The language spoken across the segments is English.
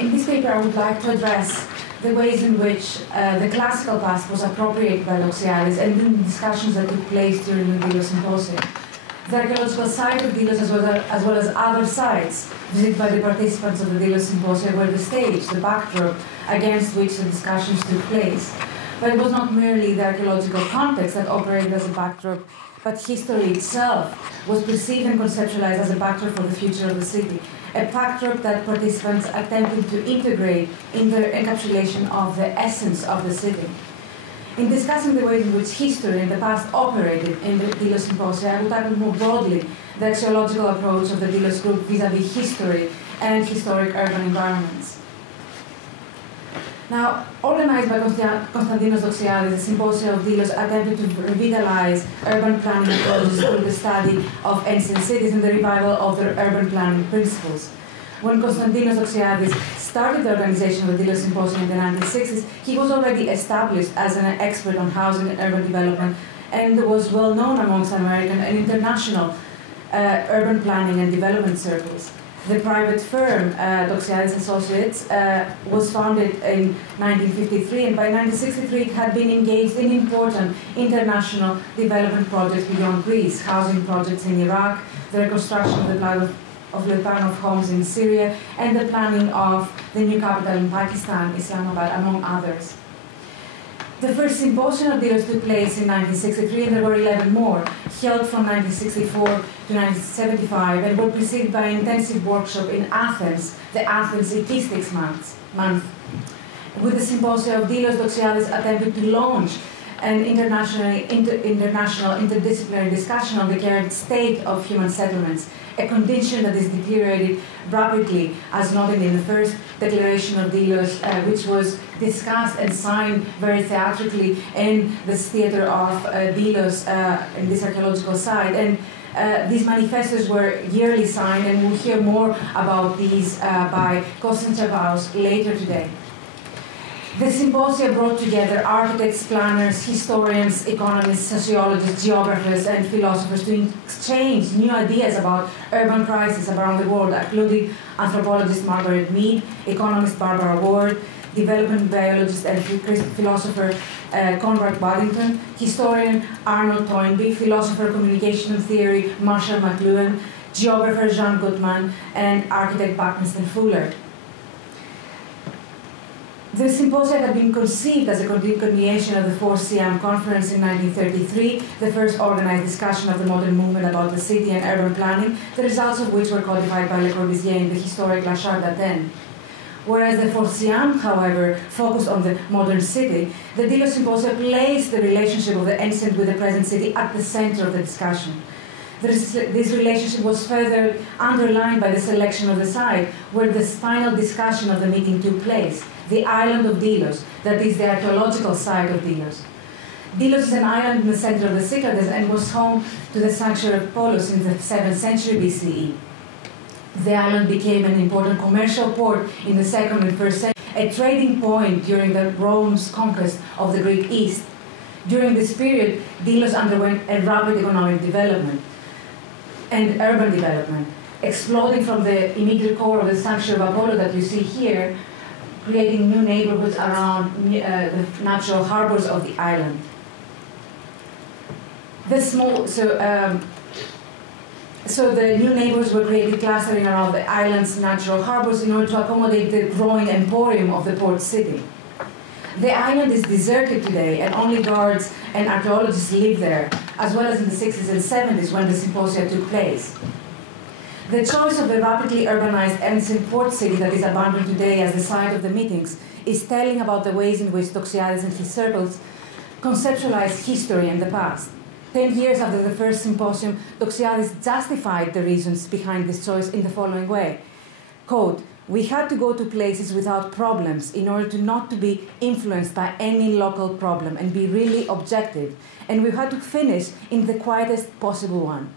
In this paper, I would like to address the ways in which the classical past was appropriated by Doxiadis and the discussions that took place during the Delos Symposia. The archaeological site of Delos, as well as other sites visited by the participants of the Delos Symposia, were the stage, the backdrop against which the discussions took place. But it was not merely the archaeological context that operated as a backdrop, but history itself was perceived and conceptualized as a backdrop for the future of the city, a backdrop that participants attempted to integrate in the encapsulation of the essence of the city. In discussing the way in which history in the past operated in the Delos Symposia, I would tackle more broadly the axiological approach of the Delos group vis-à-vis history and historic urban environments. Now, organized by Konstantinos Doxiadis, the Symposia of Delos attempted to revitalize urban planning approaches through the study of ancient cities and the revival of their urban planning principles. When Konstantinos Doxiadis started the organization of the Delos Symposium in the 1960s, he was already established as an expert on housing and urban development and was well known amongst American and international urban planning and development circles. The private firm, Doxiadis Associates, was founded in 1953, and by 1963 it had been engaged in important international development projects beyond Greece, housing projects in Iraq, the reconstruction of the plan of homes in Syria, and the planning of the new capital in Pakistan, Islamabad, among others. The first symposium of Delos took place in 1963, and there were 11 more, held from 1964 to 1975, and were preceded by an intensive workshop in Athens, the Athens Etistics Month. With the Symposia of Delos, Doxiadis attempted to launch an international interdisciplinary discussion on the current state of human settlements, a condition that is deteriorated rapidly, as noted in the first declaration of Delos, which was discussed and signed very theatrically in this theater of Delos, in this archaeological site. And these manifestos were yearly signed, and we'll hear more about these by Kostas Chavaos later today. The symposia brought together architects, planners, historians, economists, sociologists, geographers, and philosophers to exchange new ideas about urban crises around the world, including anthropologist Margaret Mead, economist Barbara Ward, development biologist and philosopher Conrad Waddington, historian Arnold Toynbee, philosopher communication theory Marshall McLuhan, geographer Jean Gutmann, and architect Buckminster Fuller. The symposia had been conceived as a continuation of the 4th Siam Conference in 1933, the first organized discussion of the modern movement about the city and urban planning, the results of which were codified by Le Corbusier in the historic La Charte d'Athènes. Whereas the 4th Siam, however, focused on the modern city, the Delos Symposia placed the relationship of the ancient with the present city at the center of the discussion. This relationship was further underlined by the selection of the site, where the final discussion of the meeting took place, the island of Delos, that is the archaeological site of Delos. Delos is an island in the center of the Cyclades and was home to the sanctuary of Polos in the 7th century BCE. The island became an important commercial port in the 2nd and 1st century, a trading point during Rome's conquest of the Greek East. During this period, Delos underwent a rapid economic development and urban development, exploding from the immediate core of the sanctuary of Apollo that you see here, creating new neighborhoods around the natural harbors of the island. So the new neighborhoods were created clustering around the island's natural harbors in order to accommodate the growing emporium of the port city. The island is deserted today, and only guards and archaeologists live there, as well as in the 60s and 70s when the symposia took place. The choice of the rapidly urbanized ancient port city that is abandoned today as the site of the meetings is telling about the ways in which Doxiadis and his circles conceptualized history and the past. 10 years after the first symposium, Doxiadis justified the reasons behind this choice in the following way. Quote, "We had to go to places without problems in order to not to be influenced by any local problem and be really objective, and we had to finish in the quietest possible one.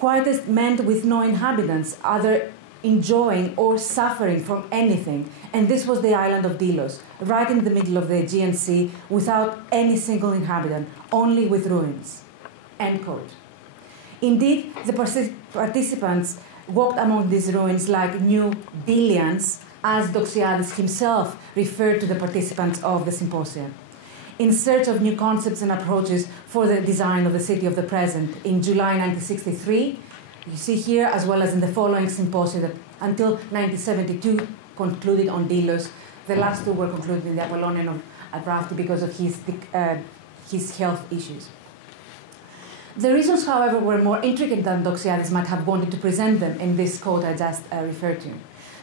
Quietest meant with no inhabitants, either enjoying or suffering from anything, and this was the island of Delos, right in the middle of the Aegean Sea, without any single inhabitant, only with ruins." End quote. Indeed, the participants walked among these ruins like new Delians, as Doxiadis himself referred to the participants of the symposium. In search of new concepts and approaches for the design of the city of the present, in July 1963, you see here, as well as in the following symposia that until 1972 concluded on Delos. The last two were concluded in the Apollonian of Adrafti because of his health issues. The reasons, however, were more intricate than Doxiadis might have wanted to present them in this quote I just referred to.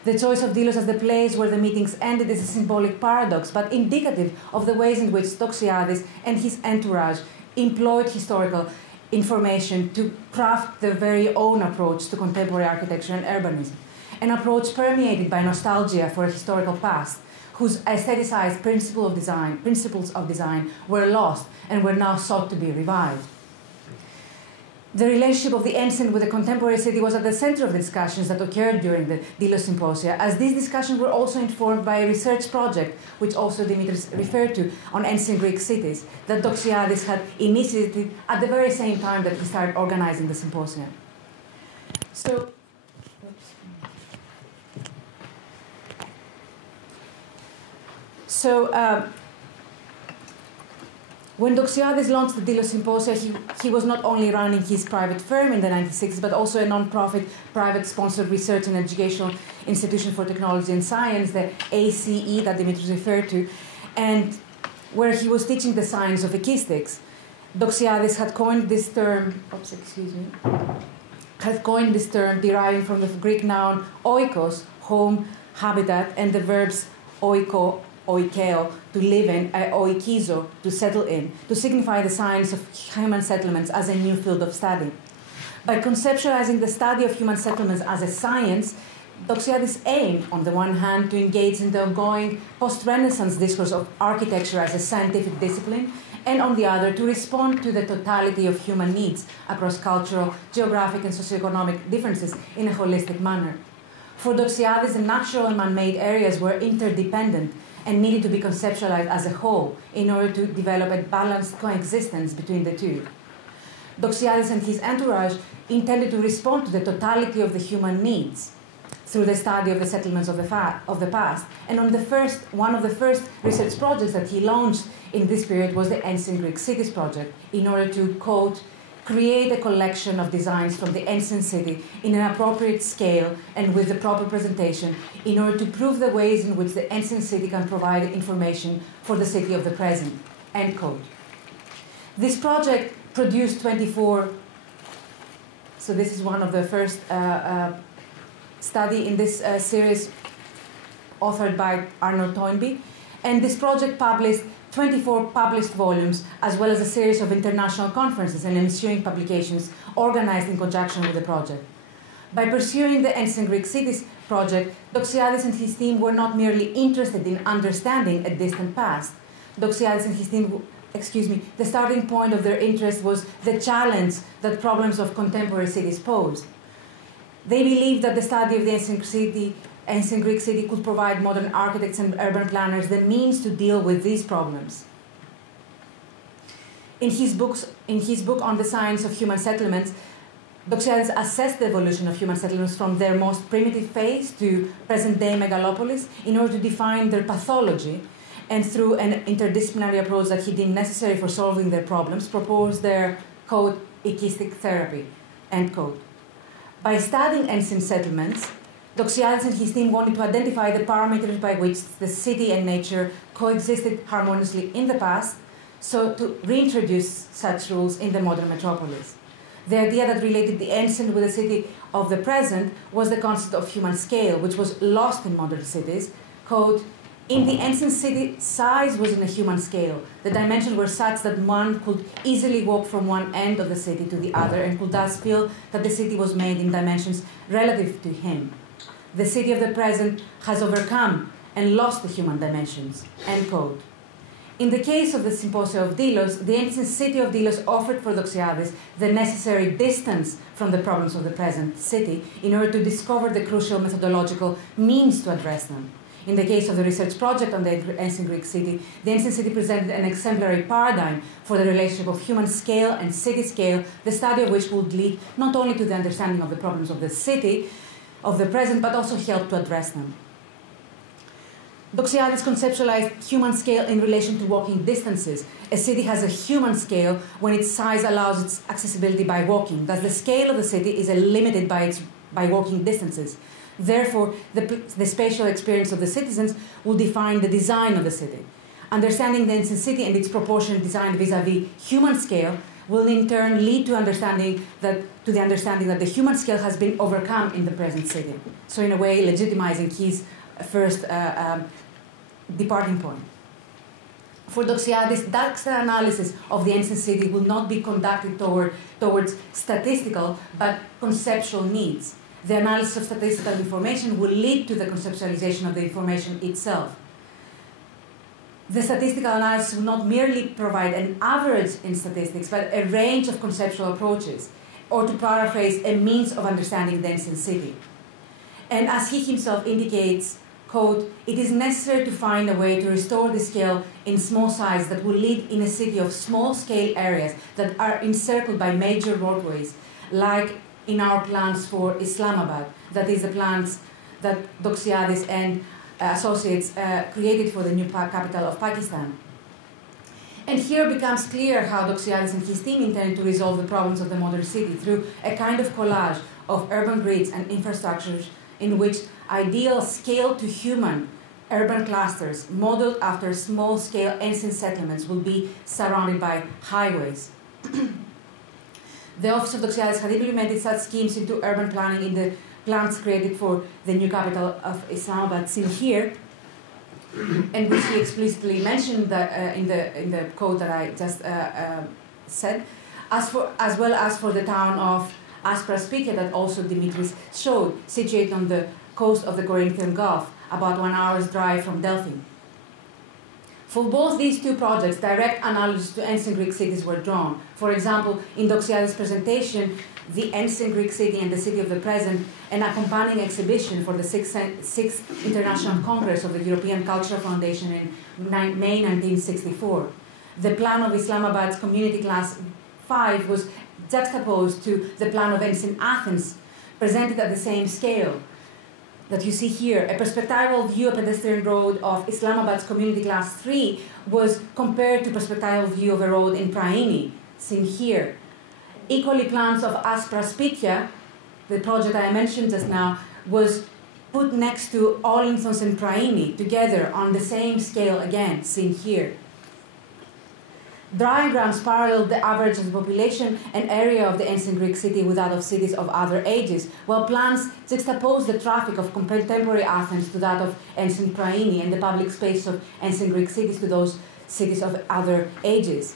The choice of Delos as the place where the meetings ended is a symbolic paradox, but indicative of the ways in which Doxiadis and his entourage employed historical information to craft their very own approach to contemporary architecture and urbanism, an approach permeated by nostalgia for a historical past, whose aestheticized principles of design were lost and were now sought to be revived. The relationship of the ancient with the contemporary city was at the center of the discussions that occurred during the Delos Symposia, as these discussions were also informed by a research project, which also Dimitris referred to, on ancient Greek cities, that Doxiadis had initiated at the very same time that he started organizing the symposia. When Doxiadis launched the Delos Symposia, he was not only running his private firm in the 1960s, but also a non-profit, private-sponsored research and educational institution for technology and science, the ACE that Dimitris referred to, and where he was teaching the science of acoustics. Doxiadis had coined this term, deriving from the Greek noun oikos, home, habitat, and the verbs oiko, oikeo, to live in, oikizo, to settle in, to signify the science of human settlements as a new field of study. By conceptualizing the study of human settlements as a science, Doxiadis aimed, on the one hand, to engage in the ongoing post-Renaissance discourse of architecture as a scientific discipline, and on the other, to respond to the totality of human needs across cultural, geographic, and socioeconomic differences in a holistic manner. For Doxiadis, the natural and man-made areas were interdependent and needed to be conceptualized as a whole in order to develop a balanced coexistence between the two. Doxiadis and his entourage intended to respond to the totality of the human needs through the study of the settlements of the past. And one of the first research projects that he launched in this period was the Ancient Greek Cities project, in order to, quote, create a collection of designs from the ancient city in an appropriate scale and with the proper presentation in order to prove the ways in which the ancient city can provide information for the city of the present, end quote. This project produced 24, so this is one of the first study in this series authored by Arnold Toynbee, and this project published 24 published volumes, as well as a series of international conferences and ensuing publications organized in conjunction with the project. By pursuing the Ancient Greek Cities project, Doxiadis and his team were not merely interested in understanding a distant past. Doxiadis and his team, the starting point of their interest was the challenge that problems of contemporary cities posed. They believed that the study of the ancient Greek city could provide modern architects and urban planners the means to deal with these problems. In his book on the science of human settlements, Doxiadis assessed the evolution of human settlements from their most primitive phase to present-day megalopolis in order to define their pathology, and through an interdisciplinary approach that he deemed necessary for solving their problems, proposed their, quote, echoistic therapy, end quote. By studying ancient settlements, Doxiadis and his team wanted to identify the parameters by which the city and nature coexisted harmoniously in the past, so to reintroduce such rules in the modern metropolis. The idea that related the ancient with the city of the present was the concept of human scale, which was lost in modern cities. Quote, in the ancient city, size was in a human scale. The dimensions were such that one could easily walk from one end of the city to the other and could thus feel that the city was made in dimensions relative to him. The city of the present has overcome and lost the human dimensions, end quote. In the case of the Symposia of Delos, the ancient city of Delos offered for Doxiadis the necessary distance from the problems of the present city in order to discover the crucial methodological means to address them. In the case of the research project on the ancient Greek city, the ancient city presented an exemplary paradigm for the relationship of human scale and city scale, the study of which would lead not only to the understanding of the problems of the city, of the present, but also help to address them. Doxiadis conceptualized human scale in relation to walking distances. A city has a human scale when its size allows its accessibility by walking. Thus, the scale of the city is limited by walking distances. Therefore, the spatial experience of the citizens will define the design of the city. Understanding the ancient city and its proportionate design vis-à-vis human scale will in turn lead to the understanding that the human scale has been overcome in the present city. So in a way, legitimizing his first departing point. For Doxiadis, that analysis of the ancient city will not be conducted towards statistical but conceptual needs. The analysis of statistical information will lead to the conceptualization of the information itself. The statistical analysis will not merely provide an average in statistics, but a range of conceptual approaches, or to paraphrase, a means of understanding the ancient city. And as he himself indicates, quote, "It is necessary to find a way to restore the scale in small size that will lead in a city of small-scale areas that are encircled by major roadways, like in our plans for Islamabad, that is the plans that Doxiadis and associates created for the new capital of Pakistan." And here becomes clear how Doxiadis and his team intended to resolve the problems of the modern city through a kind of collage of urban grids and infrastructures in which ideal scale-to-human urban clusters modeled after small-scale ancient settlements will be surrounded by highways. The Office of Doxiadis had implemented such schemes into urban planning in the plans created for the new capital of Islamabad, seen here, and which he explicitly mentioned in the code that I just said, as well as for the town of Aspraspitia that also Dimitris showed, situated on the coast of the Corinthian Gulf, about 1 hour's drive from Delphi. For both these two projects, direct analogies to ancient Greek cities were drawn. For example, in Doxiadis' presentation, the ancient Greek city and the city of the present, an accompanying exhibition for the 6th International Congress of the European Cultural Foundation in May 1964. The plan of Islamabad's community class 5 was juxtaposed to the plan of ancient Athens, presented at the same scale that you see here. A perspectival view of a pedestrian road of Islamabad's community class 3 was compared to perspectival view of a road in Praini, seen here. Equally, plans of Aspraspitia, the project I mentioned just now, was put next to Olinthos and Praini together on the same scale again, seen here. Diagrams parallel the average of the population and area of the ancient Greek city with that of cities of other ages, while plans juxtapose the traffic of contemporary Athens to that of ancient Praini and the public space of ancient Greek cities to those cities of other ages.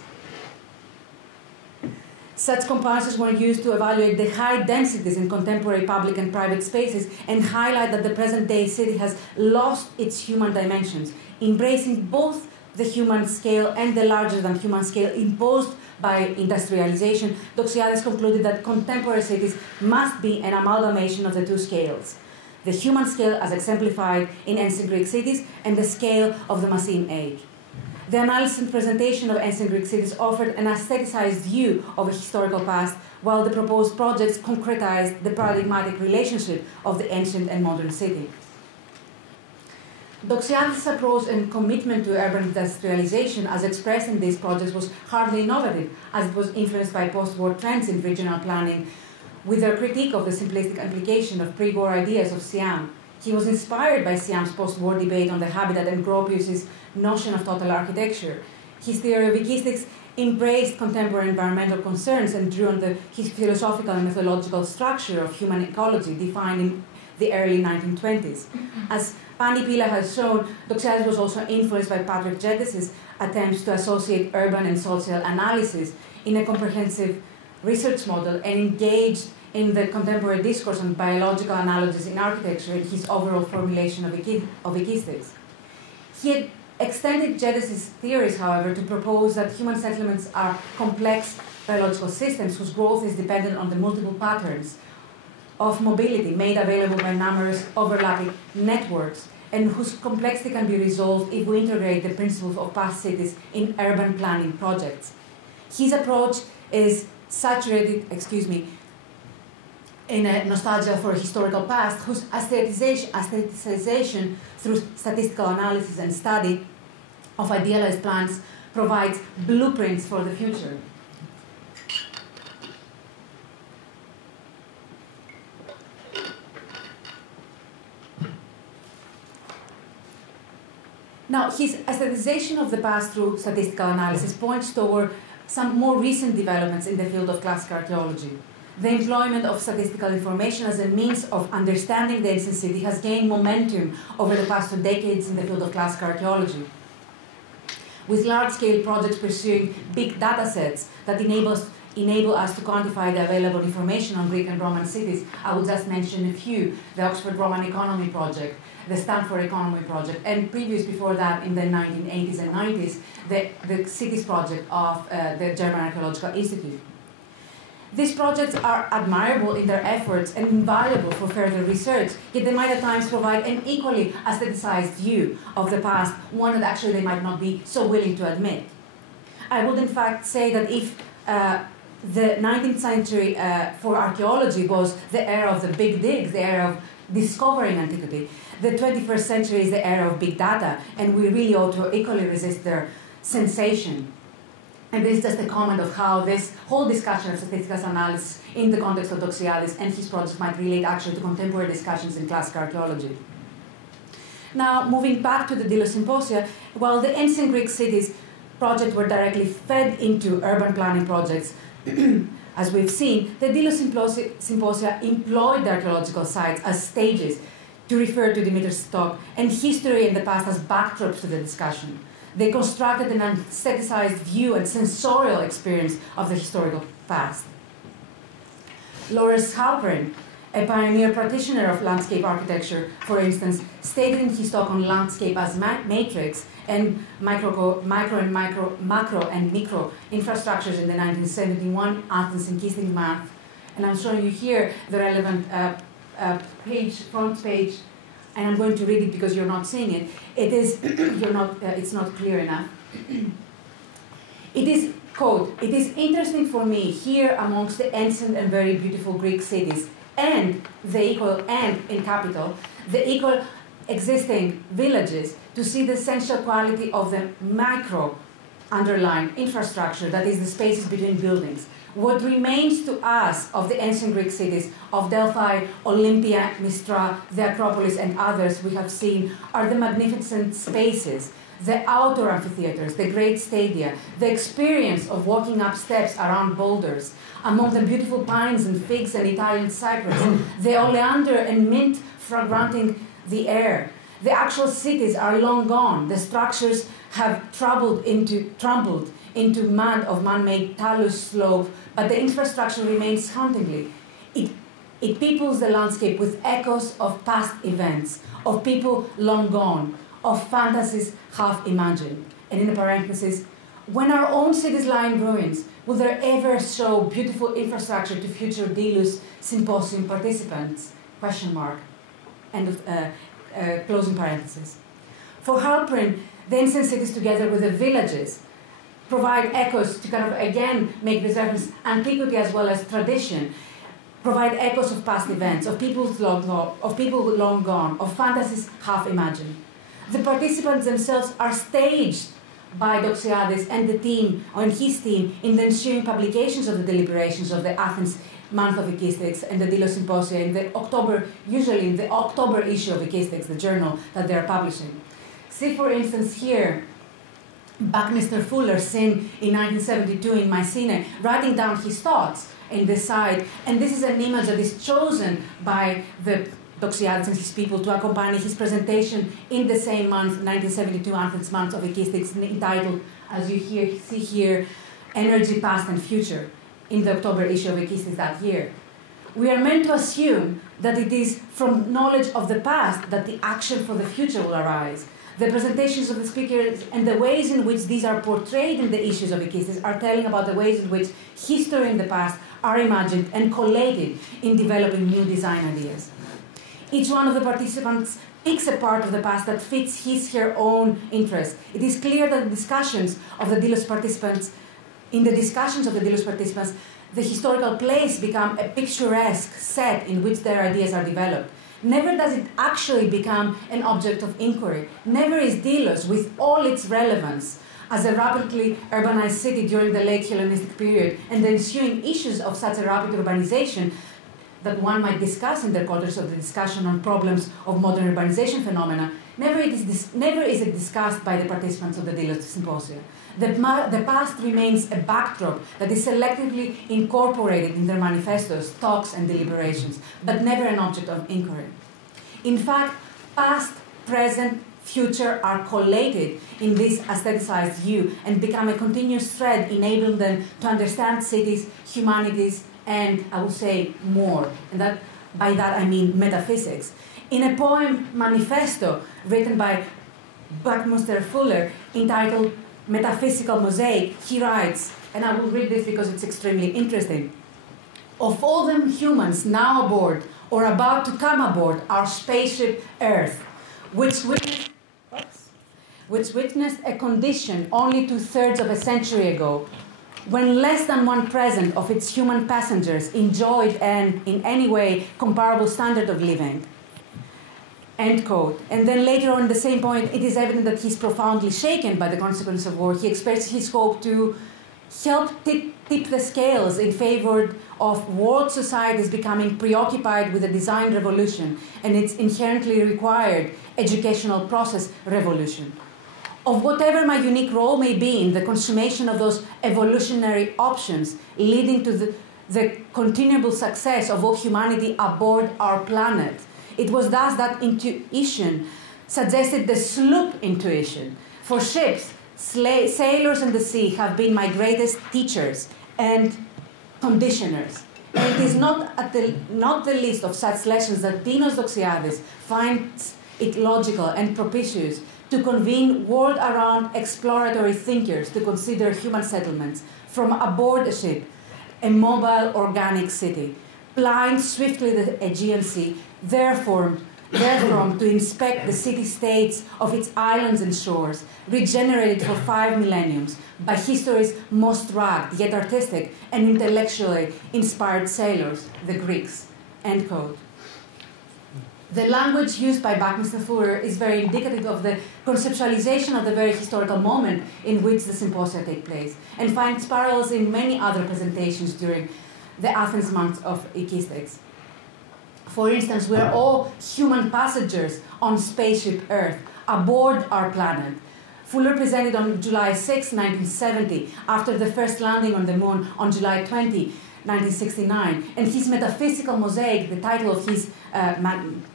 Such comparisons were used to evaluate the high densities in contemporary public and private spaces and highlight that the present-day city has lost its human dimensions, embracing both the human scale and the larger-than-human scale imposed by industrialization. Doxiadis concluded that contemporary cities must be an amalgamation of the two scales, the human scale as exemplified in ancient Greek cities and the scale of the Massine age. The analysis and presentation of ancient Greek cities offered an aestheticized view of a historical past, while the proposed projects concretized the paradigmatic relationship of the ancient and modern city. Doxiadis' approach and commitment to urban industrialization as expressed in these projects was hardly innovative, as it was influenced by post-war trends in regional planning, with their critique of the simplistic application of pre-war ideas of Siam. He was inspired by Siam's post-war debate on the habitat and Gropius's notion of total architecture. His theory of ecologistics embraced contemporary environmental concerns and drew on his philosophical and methodological structure of human ecology defined in the early 1920s. As Pani Pila has shown, Doxiadis was also influenced by Patrick Geddes' attempts to associate urban and social analysis in a comprehensive research model and engaged in the contemporary discourse on biological analogies in architecture in his overall formulation of ecologistics. He had extended Geddes' theories, however, to propose that human settlements are complex biological systems whose growth is dependent on the multiple patterns of mobility made available by numerous overlapping networks, and whose complexity can be resolved if we integrate the principles of past cities in urban planning projects. His approach is saturated, in a nostalgia for a historical past, whose aestheticization through statistical analysis and study of idealized plans provides blueprints for the future. Now, his aestheticization of the past through statistical analysis points toward some more recent developments in the field of classical archaeology. The employment of statistical information as a means of understanding the ancient city has gained momentum over the past 2 decades in the field of classical archaeology, with large-scale projects pursuing big data sets that enable us to quantify the available information on Greek and Roman cities. I will just mention a few: the Oxford Roman Economy Project, the Stanford Economy Project, and before that, in the 1980s and 90s, the Cities Project of the German Archaeological Institute. These projects are admirable in their efforts and invaluable for further research, yet they might at times provide an equally aestheticized view of the past, one that actually they might not be so willing to admit. I would in fact say that if the 19th century for archaeology was the era of the big digs, the era of discovering antiquity, the 21st century is the era of big data, and we really ought to equally resist their sensation. And this is just a comment of how this whole discussion of statistical analysis in the context of Doxiadis and his projects might relate actually to contemporary discussions in classical archaeology. Now, moving back to the Delos Symposia, while the ancient Greek cities projects were directly fed into urban planning projects, as we've seen, the Delos Symposia employed the archaeological sites as stages to refer to Dimitri's talk, and history in the past as backdrops to the discussion. They constructed an aestheticized view and sensorial experience of the historical past. Lawrence Halperin, a pioneer practitioner of landscape architecture, for instance, stated in his talk on landscape as matrix and macro and micro infrastructures in the 1971 Athens Synkistic Math. And I'm showing you here the relevant front page, and I'm going to read it because you're not seeing it. It is, it's not clear enough. It is, quote, "It is interesting for me here amongst the ancient and very beautiful Greek cities and in capital, the equal existing villages, to see the essential quality of the macro underlying infrastructure, that is the spaces between buildings. What remains to us of the ancient Greek cities of Delphi, Olympia, Mystra, the Acropolis, and others we have seen are the magnificent spaces, the outdoor amphitheaters, the great stadia, the experience of walking up steps around boulders, among the beautiful pines and figs and Italian cypress, the oleander and mint fragranting the air. The actual cities are long gone. The structures have trampled into mud of man-made talus slope, but the infrastructure remains hauntingly. It peoples the landscape with echoes of past events, of people long gone, of fantasies half imagined." And in the parenthesis, "When our own cities lie in ruins, will there ever show beautiful infrastructure to future Delos Symposium participants? Question mark." End of closing parenthesis. For Halperin, the ancient cities together with the villages provide echoes to kind of again make this reference antiquity as well as tradition, provide echoes of past events, of people long gone, of fantasies half imagined. The participants themselves are staged by Doxiadis and the team, or his team, in the ensuing publications of the deliberations of the Athens Month of Ekistics and the Delos Symposia usually in the October issue of Ekistics, the journal that they are publishing. See, for instance, here, Buckminster Fuller seen in 1972 in Mycenae, writing down his thoughts in this side, and this is an image that is chosen by the Doxiadis and his people to accompany his presentation in the same month, 1972 Athens Month of Ekistics, entitled, as you see here, Energy, Past and Future, in the October issue of Ekistics that year. We are meant to assume that it is from knowledge of the past that the action for the future will arise. The presentations of the speakers and the ways in which these are portrayed in the issues of Ekistics are telling about the ways in which history in the past are imagined and collated in developing new design ideas. Each one of the participants picks a part of the past that fits her own interest. It is clear that in the discussions of the Delos participants, the historical place become a picturesque set in which their ideas are developed. Never does it actually become an object of inquiry. Never is Delos, with all its relevance as a rapidly urbanized city during the late Hellenistic period and the ensuing issues of such a rapid urbanization that one might discuss in the context of the discussion on problems of modern urbanization phenomena, never is it discussed by the participants of the Delos Symposia. The past remains a backdrop that is selectively incorporated in their manifestos, talks, and deliberations, but never an object of inquiry. In fact, past, present, future are collated in this aestheticized view and become a continuous thread, enabling them to understand cities, humanities, and I would say more. And that, by that I mean metaphysics. In a poem manifesto written by Buckminster Fuller entitled Metaphysical Mosaic, he writes, and I will read this because it's extremely interesting. Of all them humans now aboard or about to come aboard our spaceship Earth, which witnessed a condition only 2/3 of a century ago, when less than 1% of its human passengers enjoyed an, in any way, comparable standard of living. End quote. And then later on, the same point, it is evident that he's profoundly shaken by the consequences of war. He expresses his hope to help tip the scales in favor of world societies becoming preoccupied with the design revolution and its inherently required educational process revolution. Of whatever my unique role may be in the consummation of those evolutionary options leading to the continuable success of all humanity aboard our planet, it was thus that intuition suggested the sloop intuition. For ships, sailors in the sea have been my greatest teachers and conditioners. And it is not the least of such lessons that Dinos Doxiadis finds it logical and propitious to convene world-around exploratory thinkers to consider human settlements from aboard a ship, a mobile organic city, plying swiftly the Aegean Sea, therefrom to inspect the city-states of its islands and shores, regenerated for 5 millenniums by history's most rugged, yet artistic and intellectually inspired sailors, the Greeks. End quote. The language used by Buckminster Fuller is very indicative of the conceptualization of the very historical moment in which the symposia take place, and finds parallels in many other presentations during the Athens months of Ekistics. For instance, we are all human passengers on spaceship Earth, aboard our planet. Fuller presented on July 6, 1970, after the first landing on the moon on July 20, 1969, and his metaphysical mosaic, the title of his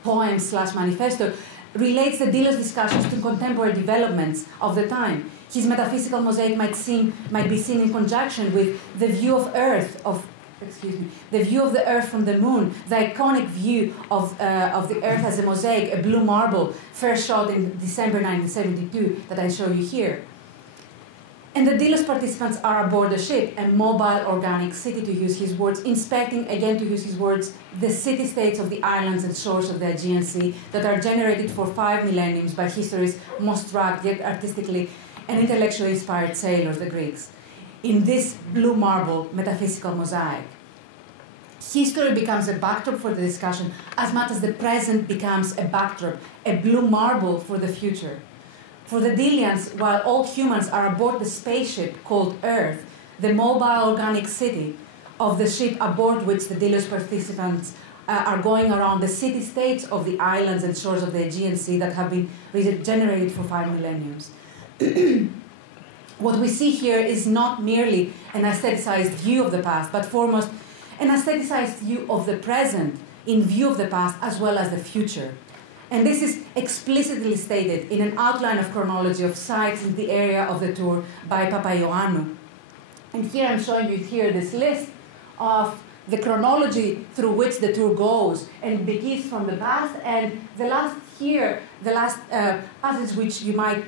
poem/manifesto, relates the Delos discussions to contemporary developments of the time. His metaphysical mosaic might be seen in conjunction with the view of the view of the Earth from the moon, the iconic view of the Earth as a mosaic, a blue marble, first shot in December 1972, that I show you here. And the Delos participants are aboard the ship, a mobile organic city, to use his words, inspecting, again to use his words, the city-states of the islands and shores of the Aegean Sea that are generated for 5 millenniums by history's most rugged, yet artistically and intellectually inspired sailors, the Greeks. In this blue marble metaphysical mosaic, history becomes a backdrop for the discussion as much as the present becomes a backdrop, a blue marble for the future. For the Delians, while all humans are aboard the spaceship called Earth, the mobile organic city of the ship aboard which the Delos participants are going around the city-states of the islands and shores of the Aegean Sea that have been regenerated for 5 millenniums. What we see here is not merely an aestheticized view of the past, but foremost an aestheticized view of the present in view of the past as well as the future. And this is explicitly stated in an outline of chronology of sites in the area of the tour by Papaioannou. And here I'm showing you here this list of the chronology through which the tour goes and begins from the past. And the last passage which you might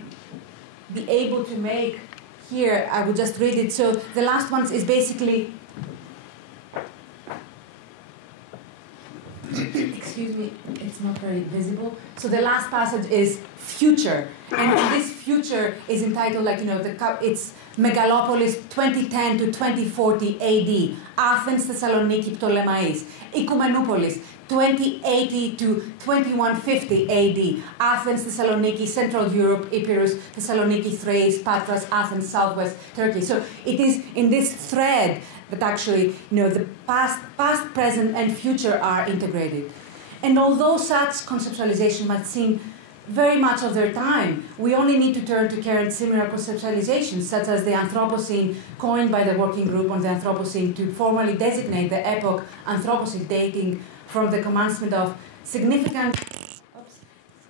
be able to make here, I will just read it. So the last one is basically excuse me, it's not very visible. So the last passage is future, and this future is entitled, like, you know, it's Megalopolis 2010 to 2040 AD, Athens, Thessaloniki, Ptolemais, Ikoumenopolis 2080 to 2150 AD, Athens, Thessaloniki, Central Europe, Epirus, Thessaloniki, Thrace, Patras, Athens, Southwest Turkey. So it is in this thread that actually, you know, the past, present, and future are integrated. And although such conceptualization might seem very much of their time, we only need to turn to current similar conceptualizations, such as the Anthropocene, coined by the Working Group on the Anthropocene to formally designate the epoch Anthropocene, dating from the commencement of significant,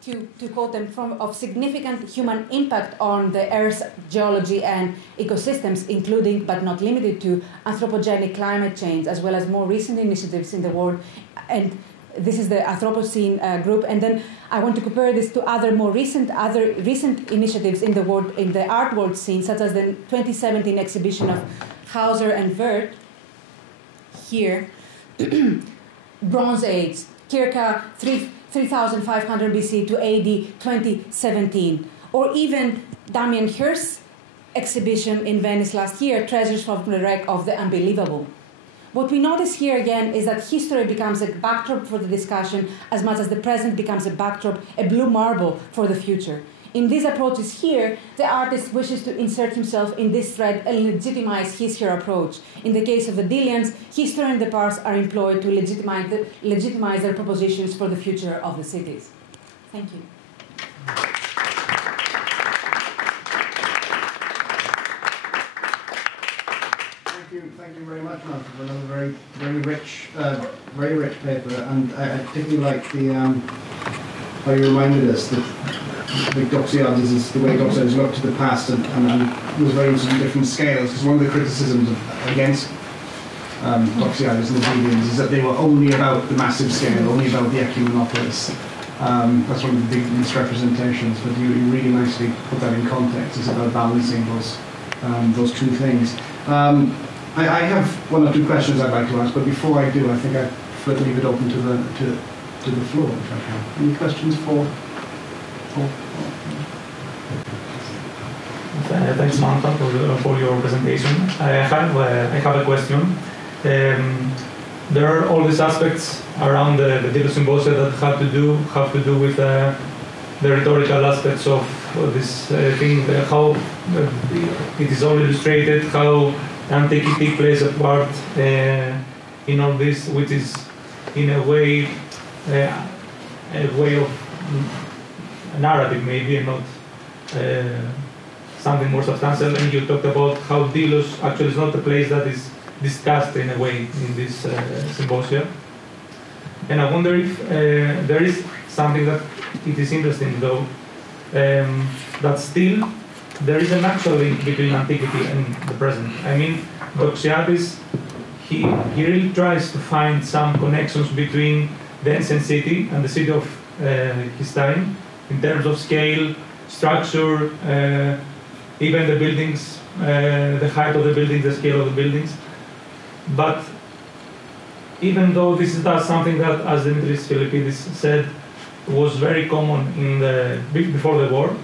to quote them, of significant human impact on the Earth's geology and ecosystems, including but not limited to anthropogenic climate change, as well as more recent initiatives in the world. And this is the Anthropocene group. And then I want to compare this to other recent initiatives in the world, in the art world scene, such as the 2017 exhibition of Hauser and Wirth here, Bronze Age, Kirka 3500 BC to AD 2017, or even Damien Hirst's exhibition in Venice last year, Treasures from the Wreck of the Unbelievable. What we notice here again is that history becomes a backdrop for the discussion as much as the present becomes a backdrop, a blue marble for the future. In these approaches here, the artist wishes to insert himself in this thread and legitimize his her approach. In the case of the Delians, history and the past are employed to legitimize their propositions for the future of the cities. Thank you. Thank you very much, Mantha, for another very rich paper. And I particularly like the how you reminded us that the Doxiades is the way Doxiades look to the past, and was very interested in different scales. Because one of the criticisms against Doxiades and the Delians is that they were only about the massive scale, only about the ecumenopolis. That's one of the big misrepresentations. But you really nicely put that in context. It's about balancing those two things. I have one or two questions I'd like to ask, but before I do, I think I'd leave it open to the floor, if I can. Any questions for? Thanks, Mantha, for your presentation. I have a question. There are all these aspects around the Delos Symposia that have to do with the rhetorical aspects of this thing, how it is all illustrated, how antiquity plays a part in all this, which is in a way of a narrative maybe, and not something more substantial. And you talked about how Delos actually is not a place that is discussed in a way in this symposia. And I wonder if there is something that it is interesting though, that still there is an actual link between antiquity and the present. I mean, Doxiades, he really tries to find some connections between the ancient city and the city of his time, in terms of scale, structure, even the buildings, the height of the buildings, the scale of the buildings. But even though this is something that, as Dimitris Philippidis said, was very common before the war,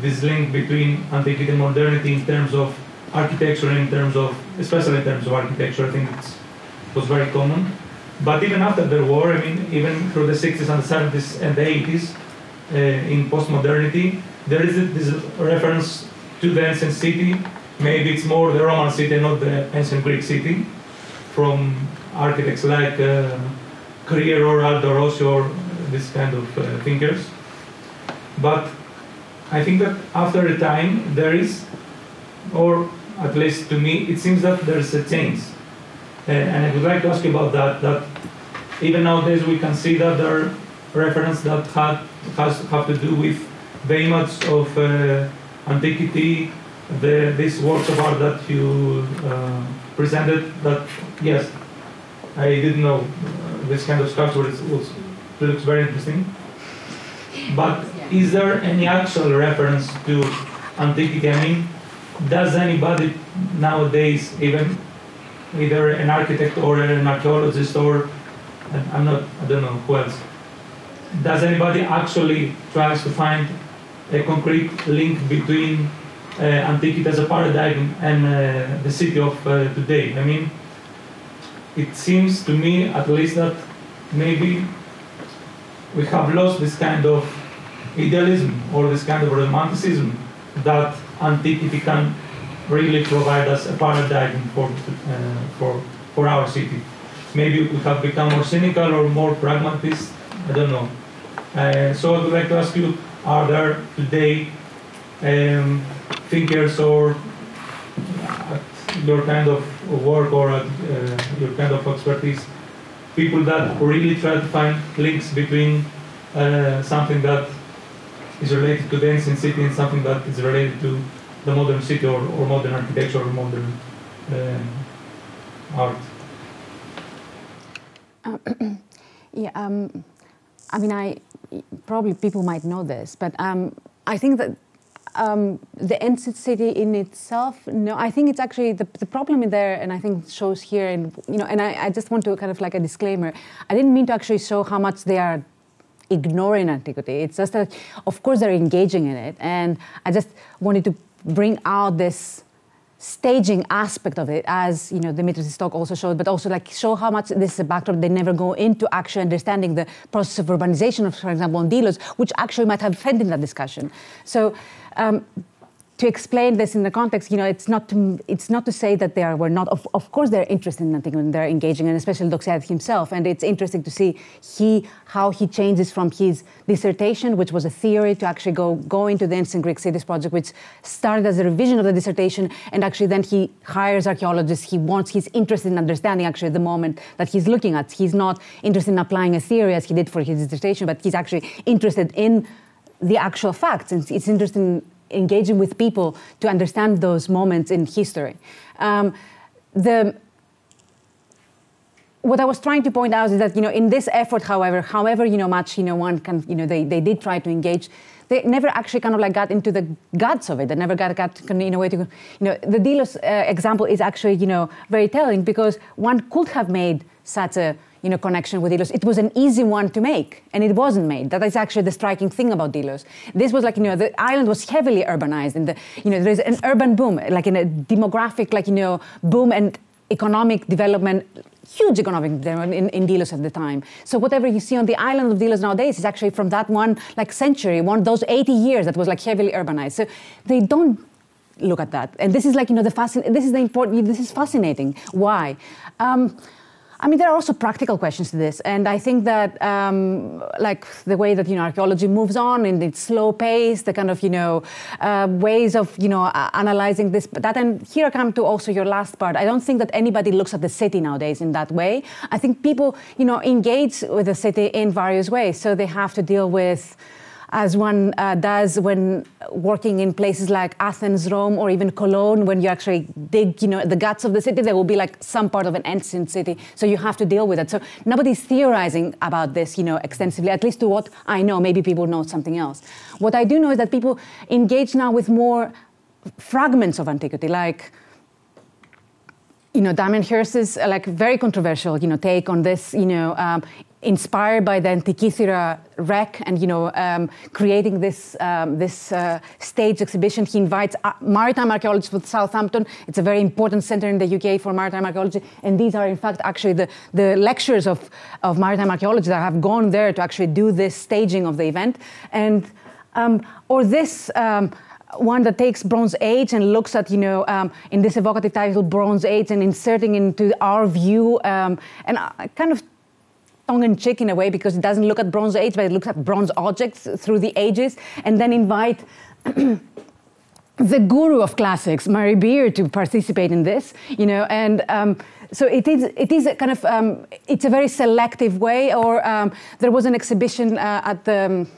this link between antiquity and modernity in terms of architecture, especially in terms of architecture, I think it was very common. But even after the war, I mean, even through the 60s and the 70s and the 80s, in post-modernity, there is this reference to the ancient city. Maybe it's more the Roman city, not the ancient Greek city, from architects like Krier or Aldo Rossi or this kind of thinkers. But I think that after a time there is, or at least to me, it seems that there is a change. And I would like to ask you about that even nowadays we can see that there are references that have to do with the image of antiquity, these works of art that you presented, that, yes, I didn't know this kind of sculpture looks very interesting. But is there any actual reference to antiquity? I mean, does anybody nowadays, even either an architect or an archaeologist or I don't know who else. Does anybody actually try to find a concrete link between antiquity as a paradigm and the city of today? I mean, it seems to me, at least, that maybe we have lost this kind of idealism or this kind of romanticism that antiquity can really provide us a paradigm for our city. Maybe we have become more cynical or more pragmatist, I don't know. So I would like to ask you, are there today thinkers or your kind of work or your kind of expertise, people that really try to find links between something that is related to the ancient city and something that is related to the modern city or modern architecture or modern art? I mean, probably people might know this, but I think that the ancient city in itself, no, I think it's actually the problem in there, and I think it shows here, and and I just want to kind of like a disclaimer. I didn't mean to actually show how much they are ignoring antiquity. It's just that, of course, they're engaging in it, and I just wanted to bring out this staging aspect of it, as Dimitris' talk also showed, but also like show how much this is a backdrop. They never go into actually understanding the process of urbanization of, for example, on Delos, which actually might have fed in that discussion. So to explain this in the context, it's not to say that they were not. Of course, they're interested in antiquity and they're engaging, and especially Doxiadis himself. And it's interesting to see how he changes from his dissertation, which was a theory, to actually go into the ancient Greek cities project, which started as a revision of the dissertation, and actually then he hires archaeologists. He's interested in understanding actually the moment that he's looking at. He's not interested in applying a theory as he did for his dissertation, but he's actually interested in the actual facts, and it's interested in engaging with people to understand those moments in history. What I was trying to point out is that in this effort, however much one can they did try to engage, they never actually kind of like got into the guts of it. They never got in a way to the Delos example is actually very telling, because one could have made such a connection with Delos. It was an easy one to make, and it wasn't made. That is actually the striking thing about Delos. This was like, the island was heavily urbanized, and there is an urban boom, like in a demographic, boom and economic development, huge economic development in Delos at the time. So whatever you see on the island of Delos nowadays is actually from that one century, those 80 years that was heavily urbanized. So they don't look at that, and this is this is fascinating. Why? I mean, there are also practical questions to this, and I think that, the way that archaeology moves on in its slow pace, the kind of ways of analyzing this, and here I come to also your last part. I don't think that anybody looks at the city nowadays in that way. I think people engage with the city in various ways, so they have to deal with, as one does when working in places like Athens, Rome, or even Cologne, when you actually dig, the guts of the city, there will be some part of an ancient city. So you have to deal with it. So nobody's theorizing about this, extensively, at least to what I know. Maybe people know something else. What I do know is that people engage now with more fragments of antiquity, like, Damien Hirst's very controversial, take on this, inspired by the Antikythera wreck, and creating this stage exhibition. He invites maritime archaeologists from Southampton. It's a very important center in the UK for maritime archaeology, and these are in fact actually the lecturers of maritime archaeology that have gone there to actually do this staging of the event, and or this. One that takes Bronze Age and looks at, in this evocative title, Bronze Age, and inserting into our view, and kind of tongue-in-cheek in a way, because it doesn't look at Bronze Age, but it looks at bronze objects through the ages, and then invite the guru of classics, Mary Beer, to participate in this, and so it is a kind of, it's a very selective way, or there was an exhibition at the,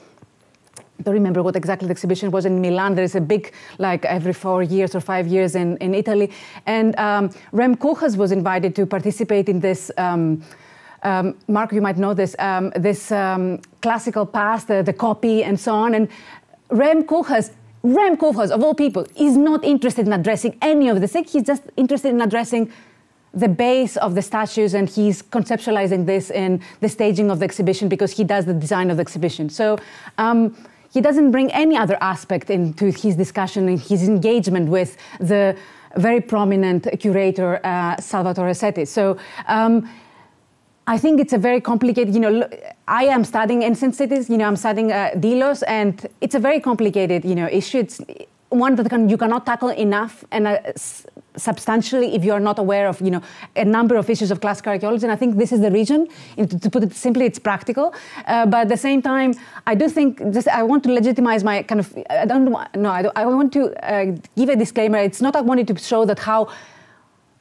I don't remember what exactly the exhibition was in Milan. There is a big, every 4 years or 5 years in Italy. And Rem Koolhaas was invited to participate in this, Mark, you might know this, classical past, the copy and so on. And Rem Koolhaas, of all people, is not interested in addressing any of this. He's just interested in addressing the base of the statues, and he's conceptualizing this in the staging of the exhibition because he does the design of the exhibition. So he doesn't bring any other aspect into his discussion and his engagement with the very prominent curator, Salvatore Setti. So I think it's a very complicated, I am studying ancient cities, I'm studying Delos, and it's a very complicated, issue. It's one that you cannot tackle enough and substantially if you are not aware of, a number of issues of classical archaeology. And I think this is the reason. To put it simply, it's practical. But at the same time, I do think I want to legitimize my kind of. I want to give a disclaimer. It's not I wanted to show that how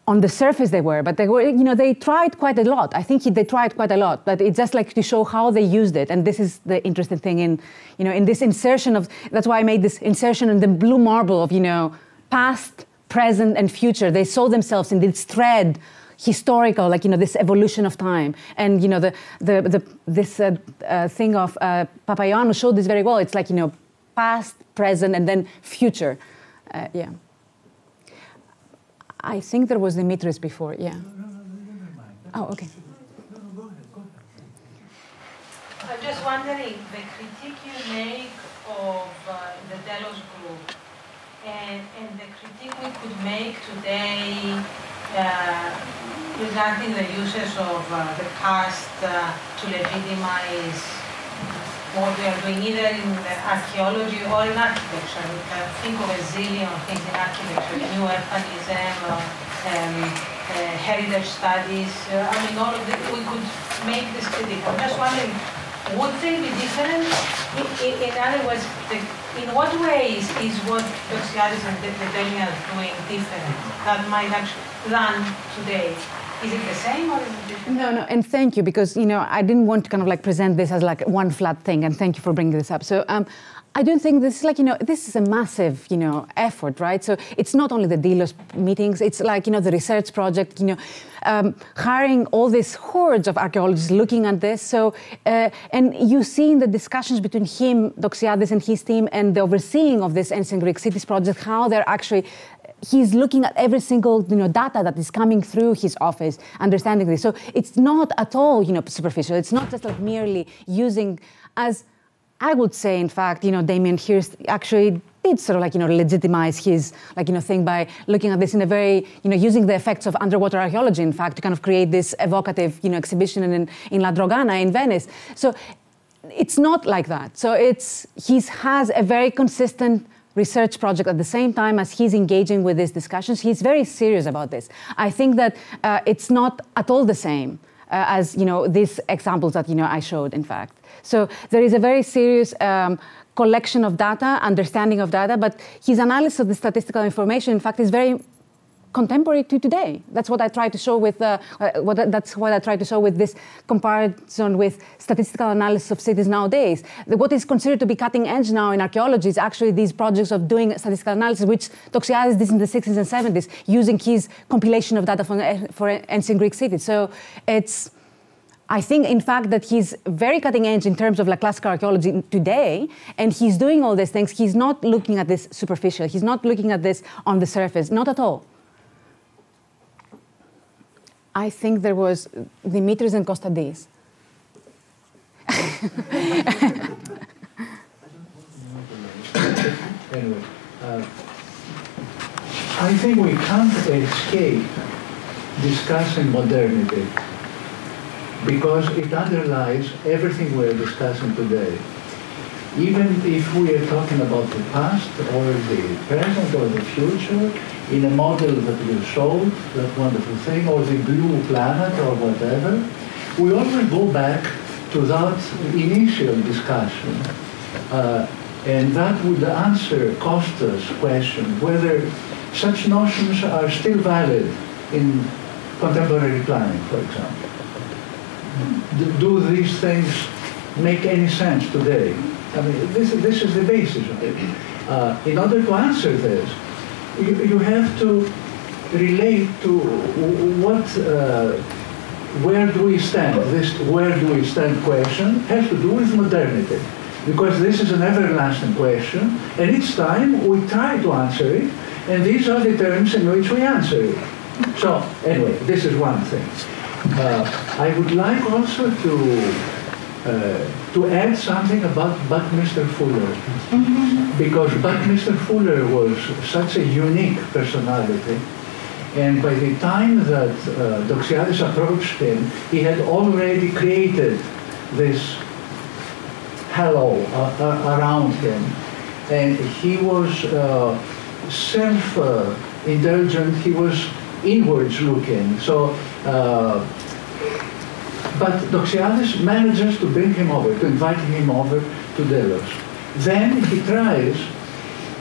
on the surface they were, but they were, they tried quite a lot. I think they tried quite a lot, but it's just like to show how they used it. And this is the interesting thing in, in this insertion of, that's why I made this insertion in the blue marble of, past, present, and future. They saw themselves in this thread, historical, like, this evolution of time. And, this thing of Papaioannou showed this very well. It's like, past, present, and then future. Yeah. I think there was Dimitris before, yeah. No, never mind. Oh, okay. No, go ahead. I'm just wondering, the critique you make of the Delos group and the critique we could make today regarding the uses of the past to legitimize what we are doing either in archaeology or in architecture. We can think of a zillion things in architecture, new urbanism, heritage studies. All of this, we could make this critique. I'm just wondering, would they be different? In other words, in what ways is what Doxiadis and Dedemi are doing different that might actually run today? Is it the same or is it different? No, and thank you, because, I didn't want to kind of like present this as like one flat thing, and thank you for bringing this up. So I don't think this is like, this is a massive, effort, right? So it's not only the Delos meetings, it's like, the research project, hiring all these hordes of archaeologists looking at this. So, and you see in the discussions between him, Doxiadis, and his team, and the overseeing of this Ancient Greek Cities project, how they're actually, he's looking at every single data that is coming through his office, understanding this. So it's not at all superficial. It's not just like merely using, as I would say, in fact, Damien Hirst actually did sort of like legitimize his thing by looking at this in a very using the effects of underwater archaeology, in fact, to kind of create this evocative exhibition in La Drogana in Venice. So it's not like that. So he has a very consistent research project at the same time as he's engaging with these discussions. He's very serious about this. I think that it's not at all the same as these examples that I showed, in fact. So there is a very serious collection of data, understanding of data, but his analysis of the statistical information, in fact, is very contemporary to today. That's what I try to show with that's what I try to show with this comparison with statistical analysis of cities nowadays. What is considered to be cutting edge now in archaeology is actually these projects of doing statistical analysis, which Doxiadis did in the 60s and 70s, using his compilation of data for ancient Greek cities. So I think, in fact, that he's very cutting edge in terms of classical archaeology today, and he's doing all these things. He's not looking at this superficial. He's not looking at this on the surface, not at all. I think there was Dimitris and Kostadis. Anyway, I think we can't escape discussing modernity because it underlies everything we're discussing today. Even if we are talking about the past or the present or the future, in a model that you showed, that wonderful thing, or the blue planet or whatever, we always go back to that initial discussion. And that would answer Costa's question, whether such notions are still valid in contemporary planning, for example. Do these things make any sense today? I mean, this is the basis of it. In order to answer this, you have to relate to where do we stand? This where do we stand question has to do with modernity, because this is an everlasting question, and each time we try to answer it, and these are the terms in which we answer it. So anyway, this is one thing. I would like also to add something about Buckminster Fuller, because Buckminster Fuller was such a unique personality, and by the time that Doxiadis approached him, he had already created this halo around him, and he was self-indulgent, he was inwards looking. So, but Doxiadis manages to bring him over, to invite him over to Delos. Then he tries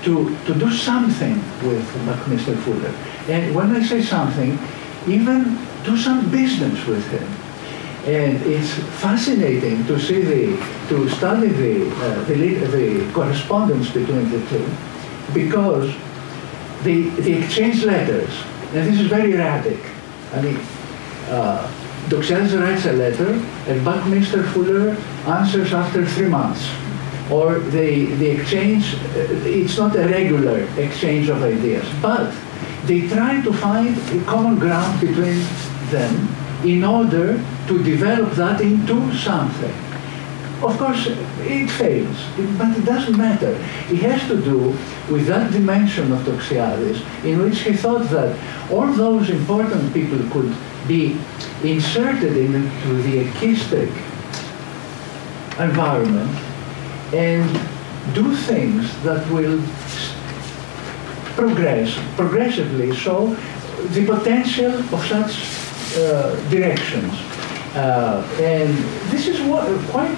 to do something with Buckminster Fuller. And when I say something, even do some business with him. And it's fascinating to see to study the correspondence between the two, because they exchange letters, and this is very erratic. I mean, Doxiadis writes a letter, and Buckminster Fuller answers after 3 months. Or the exchange, it's not a regular exchange of ideas, but they try to find a common ground between them in order to develop that into something. Of course, it fails, but it doesn't matter. It has to do with that dimension of Doxiadis in which he thought that all those important people could be inserted into the archaistic environment and do things that will progressively show the potential of such directions. And this is quite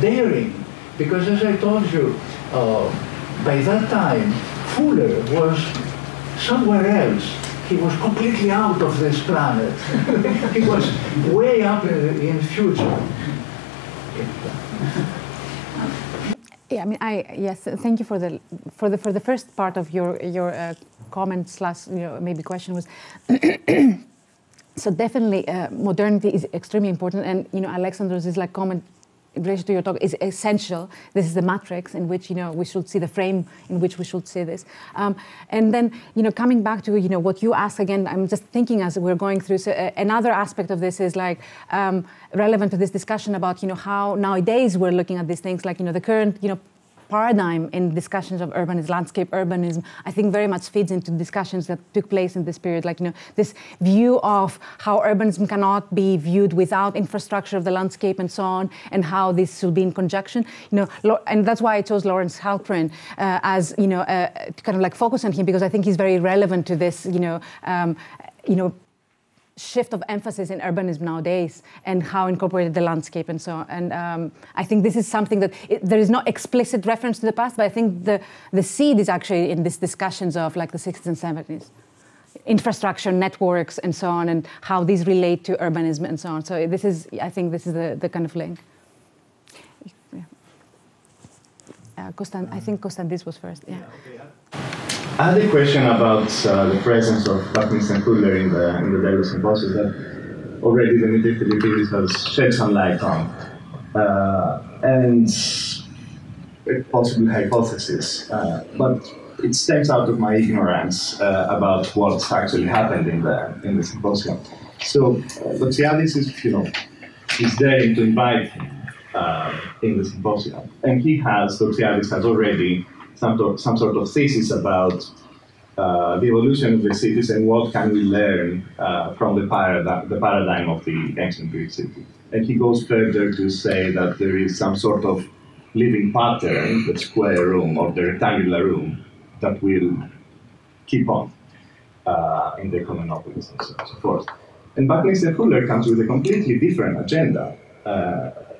daring, because as I told you, by that time, Fuller was somewhere else. He was completely out of this planet. He was way up in the future. Yeah, I mean, yes. Thank you for the first part of your comment slash maybe question was. So definitely, modernity is extremely important, and Alexandros' comment in relation to your talk is essential. This is the matrix in which we should see the frame in which we should see this, and then coming back to what you asked again. I'm just thinking as we're going through. So another aspect of this is relevant to this discussion about how nowadays we're looking at these things, the current paradigm in discussions of urbanism, landscape urbanism, I think very much feeds into discussions that took place in this period, this view of how urbanism cannot be viewed without infrastructure of the landscape and so on, and how this should be in conjunction, and that's why I chose Lawrence Halprin as, kind of focus on him, because I think he's very relevant to this, shift of emphasis in urbanism nowadays and how incorporated the landscape and so on. And I think this is something that there is no explicit reference to the past, but I think the seed is actually in these discussions of the 60s and 70s. Infrastructure, networks, and so on, and how these relate to urbanism and so on. So I think this is the kind of link. I think Konstantis was first. Yeah. I had a question about the presence of Buckminster Fuller in the Delos Symposia that already Dimitri Philippidis has shed some light on, and a possible hypothesis, but it stems out of my ignorance about what's actually happened in the symposium. So Doxiadis is daring to invite him in the symposium, and Doxiadis has already some sort of thesis about the evolution of the cities and what can we learn from the paradigm of the ancient Greek city. And he goes further to say that there is some sort of living pattern, the square room or the rectangular room, that will keep on in the Commonopolis and so forth. And Buckminster Fuller comes with a completely different agenda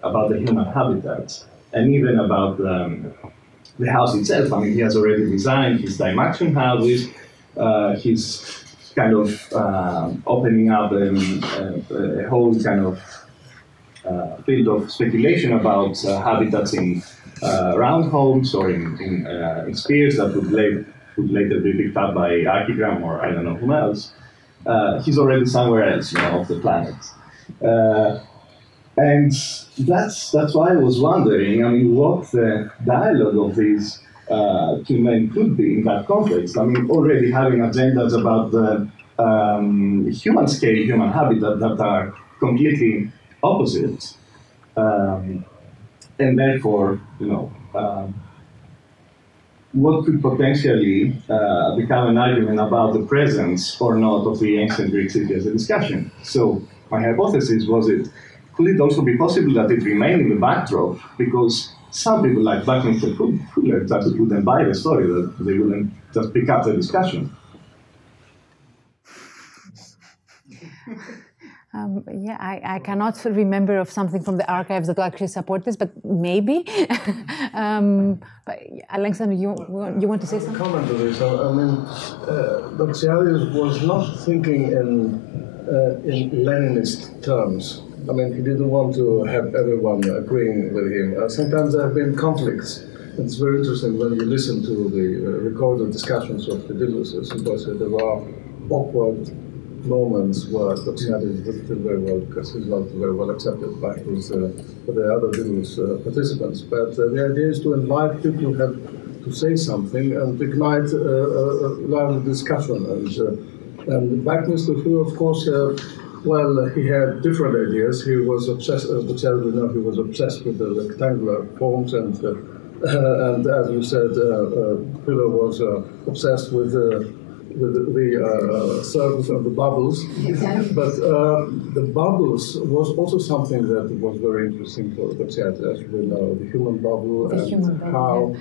about the human habitats, and even about the house itself. I mean, he has already designed his time-action houses. He's kind of opening up a whole kind of field of speculation about habitats in round homes or in spheres that would later be picked up by Archigram or I don't know whom else. He's already somewhere else, of the planet. And that's why I was wondering, I mean, what the dialogue of these two men could be in that context. I mean, already having agendas about the human scale, human habitat that are completely opposite, and therefore, what could potentially become an argument about the presence or not of the ancient Greek city as a discussion. So my hypothesis was could it also be possible that it remained in the backdrop because some people like Buckminster Fuller just wouldn't buy the story, that they wouldn't just pick up the discussion. Yeah, I cannot remember of something from the archives that will actually support this, but maybe. But Alexander, you want to say something? Comment on this. I mean, Doxiadis was not thinking in Leninist terms. I mean, he didn't want to have everyone agreeing with him. Sometimes there have been conflicts. It's very interesting when you listen to the recorded discussions of the Delos Symposia. There were awkward moments where Doxiadis didn't feel very well because he's not very well accepted by the other Delos participants. But the idea is to invite people who have to say something and ignite a lively discussion. And Buckminster Fuller, of course, well, he had different ideas. He was obsessed, as Doxiadis know, he was obsessed with the rectangular forms, and as you said, Fuller was obsessed with the circles and the bubbles. Exactly. But the bubbles was also something that was very interesting for Doxiadis, as we know, the human bubble how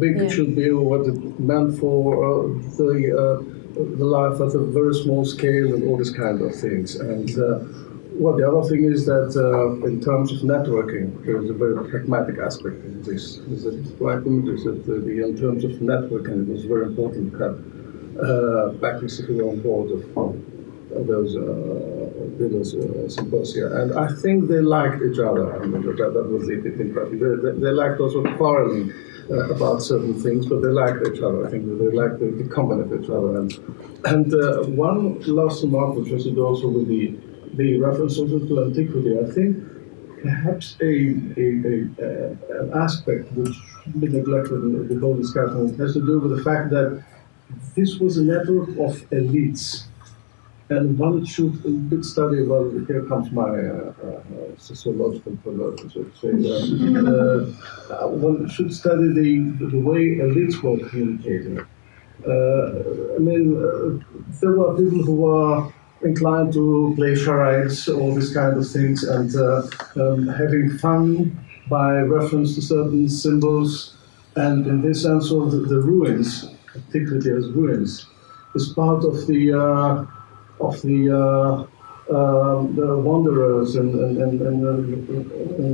big it should be, what it meant for the life at a very small scale and all these kind of things. And well, the other thing is that in terms of networking, there is a very pragmatic aspect of this. Is it right? Is that in terms of networking, it was very important to have Buckminster Fuller on board of those Delos Symposia. And I think they liked each other. I mean, that was the impression. They liked also quarreling about certain things, but they liked each other. I think that they liked the company of each other. And one last remark, which has to do also with the reference also to antiquity. I think perhaps an aspect which should be neglected in the whole discussion has to do with the fact that this was a network of elites. And one should study, well, here comes my sociological perversion, so to say. One should study the way elites were communicating. I mean, there were people who were inclined to play charades, all these kind of things, and having fun by reference to certain symbols. And in this sense, all the ruins, antiquity as ruins, is part of the wanderers in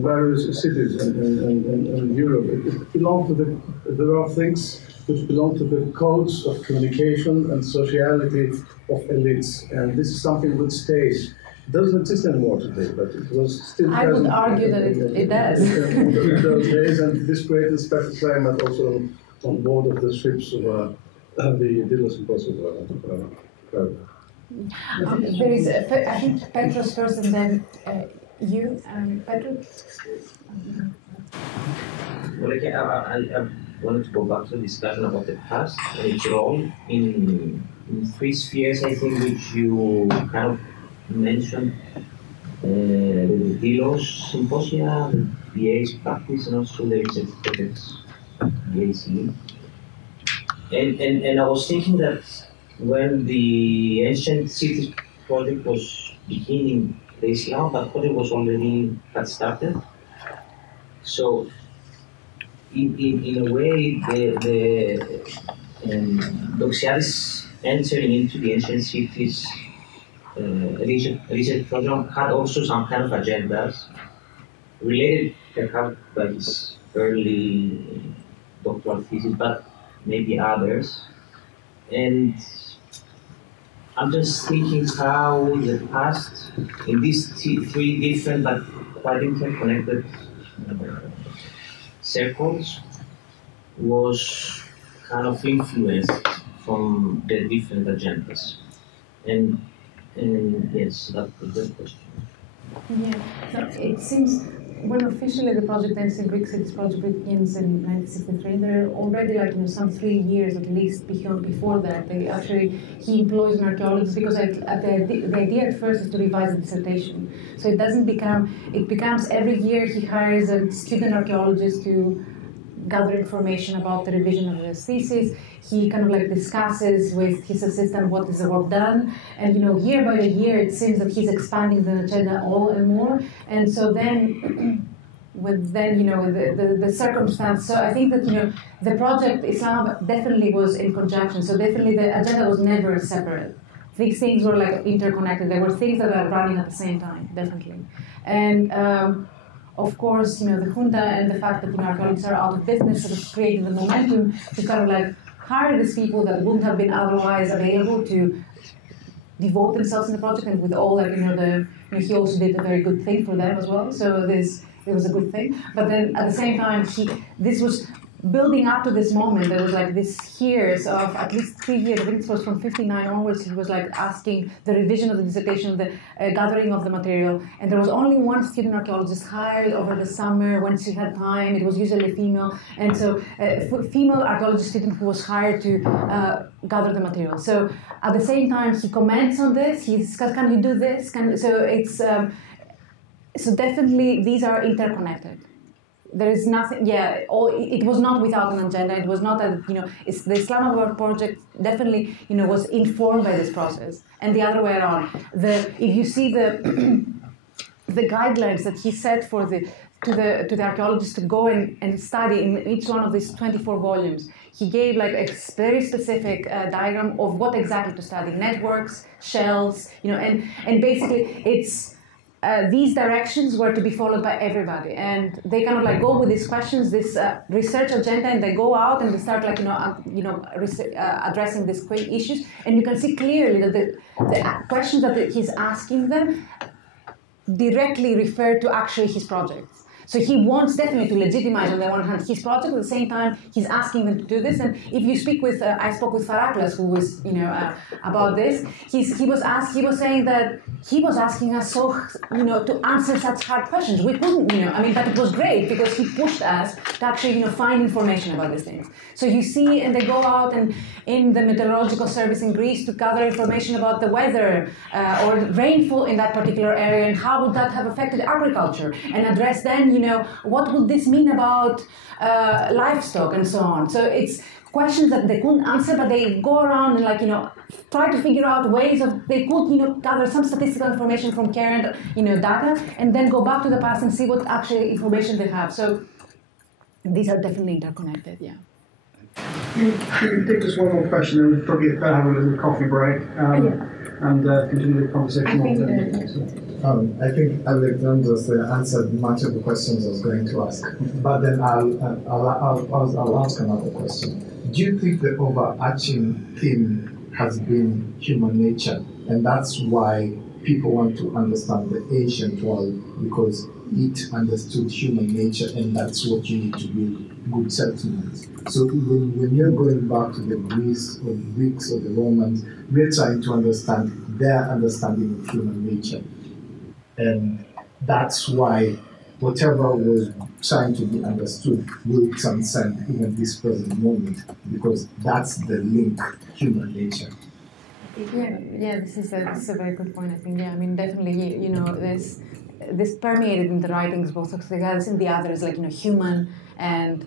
various cities in Europe. It belongs to there are things which belong to the codes of communication and sociality of elites, and this is something which stays. It doesn't exist anymore today, but it was still I would argue that it does. In those days, and this created special climate also on board of the ships of the Delos Symposia. There is, I think, Petros first, and then you, Petros. Well, I wanted to go back to the discussion about the past and its role in three spheres, I think, which you kind of mentioned: the Delos Symposia, the BA's practice, and also the research projects, BAC. And I was thinking that when the Ancient Cities project was beginning this year, that project was already had started. So, in a way, the Doxiadis entering into the Ancient Cities research program had also some kind of agendas related perhaps by his early doctoral thesis, but maybe others. And I'm just thinking how the past, in these three different but quite interconnected circles, was kind of influenced from the different agendas. And yes, that's the question. Yeah, so it seems when officially the project ends in Greek Cities project begins in 1963, there are already some 3 years at least before that. He employs an archaeologist because the idea at first is to revise the dissertation. So it becomes every year he hires a student archaeologist to gather information about the revision of his thesis. He discusses with his assistant what is the work done, and year by year it seems that he's expanding the agenda all and more. And so then, with the circumstance, so I think that the project Islam definitely was in conjunction. So definitely the agenda was never separate. These things were interconnected. There were things that are running at the same time, definitely, and. Of course, the junta and the fact that archaeologists are out of business sort of created the momentum to hire these people that wouldn't have been otherwise available to devote themselves in the project, and with all he also did a very good thing for them as well. So it was a good thing. But then at the same time, this was building up to this moment. There was this years of at least 3 years. I think it was from 59 onwards. He was asking the revision of the dissertation, the gathering of the material, and there was only one student archaeologist hired over the summer when she had time. It was usually female, and so a female archaeologist student who was hired to gather the material. So at the same time, he comments on this. He says, "Can you do this?" So definitely these are interconnected. There is nothing. It was not without an agenda. It was not that It's the Islamabad project definitely was informed by this process, and the other way around. If you see the guidelines that he set to the archaeologists to go and study in each one of these 24 volumes, he gave a very specific diagram of what exactly to study: networks, shells, and basically it's. These directions were to be followed by everybody, and they go with these questions, this research agenda, and they go out and they start addressing these issues, and you can see clearly that the questions that he's asking them directly refer to actually his projects. So he wants definitely to legitimize on the one hand his project, at the same time he's asking them to do this. And if you speak with, I spoke with Faraklas, who was about this. He was saying that he was asking us to answer such hard questions. We couldn't, but it was great because he pushed us to actually find information about these things. So you see, and they go out and in the meteorological service in Greece to gather information about the weather or rainfall in that particular area and how would that have affected agriculture, and address then what would this mean about livestock and so on. So it's questions that they couldn't answer, but they go around and try to figure out ways of they could gather some statistical information from current data, and then go back to the past and see what actual information they have. So these are definitely interconnected. Yeah. Can you take just one more question, and we'll probably have a little coffee break and continue the conversation. I think Alexander's answered much of the questions I was going to ask, but then I'll ask another question. Do you think the overarching theme has been human nature, and that's why people want to understand the ancient world, because it understood human nature, and that's what you need to build good settlements? So when you're going back to the Greeks or the Romans, we're trying to understand their understanding of human nature. And that's why whatever was trying to be understood will transcend even this present moment, because that's the link, human nature. Yeah, this is a very good point, I think. Yeah, I mean, definitely, this permeated in the writings, both of the guys and the others, human, and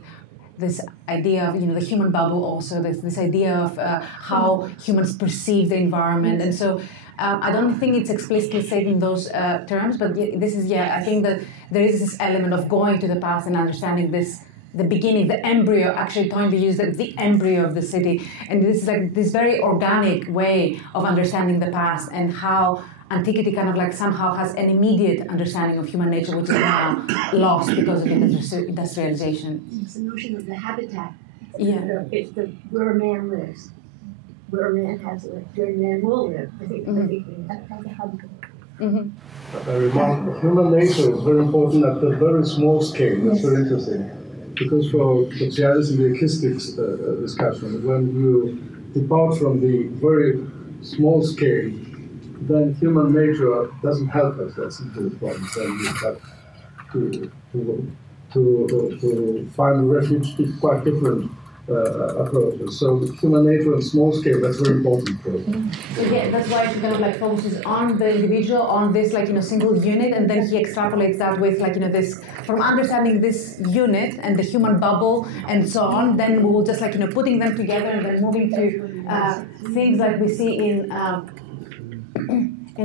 this idea of, the human bubble also, this idea of how humans perceive the environment. And so I don't think it's explicitly said in those terms, but I think that there is this element of going to the past and understanding the beginning, the embryo, actually trying to use the embryo of the city. And this is this very organic way of understanding the past, and how antiquity somehow has an immediate understanding of human nature, which is now lost because of industrialization. It's the notion of the habitat. Yeah. It's where a man lives, where a man has lived, where a man will live. I think that's a habitat. I remark, human nature is very important at the very small scale. That's very interesting. Because for sociology and the acoustics discussion, when you depart from the very small scale, then human nature doesn't help us. That's the problem. So to find refuge to quite different approaches. So human nature and small scale, that's very important for him. So yeah, that's why he kind of like focuses on the individual, on this like single unit, and then he extrapolates that with like this from understanding this unit and the human bubble and so on. Then we will just like putting them together and then moving to things like we see in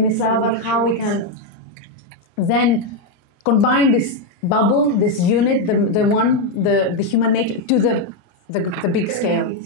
Islam, about how we can then combine this bubble, this unit, the human nature to the big scale.